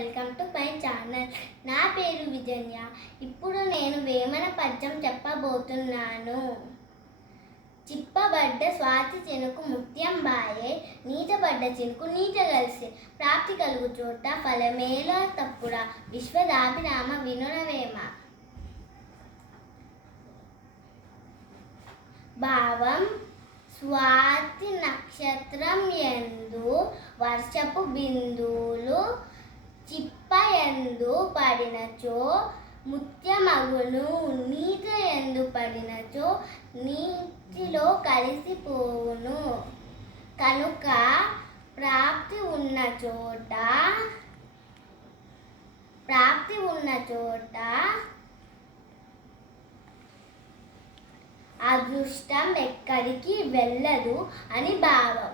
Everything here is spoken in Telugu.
Welcome to my channel. నా పేరు విజన్య. ఇప్పుడు నేను వేమన పద్యం చెప్పబోతున్నాను. చిప్పబడ్డ స్వాతి చెనుకు ముత్యం బాయే నీచబడ్డ చెనుకు నీచ కలిసి. ప్రాప్తి కలుగు చోట ఫలమేల తప్పుడా విశ్వదాభిరామ వినురవేమ భావం స్వాతి నక్షత్రం ఎందు వర్షపు బిందువులు చిప్ప ఎందు పడినచో ముత్యమగును నీట ఎందు పడినచో నీటిలో కలిసిపోవును. కనుక ప్రాప్తి ఉన్న చోట ప్రాప్తి ఉన్న చోట అదృష్టం ఎక్కడికి వెళ్ళదు అని భావం.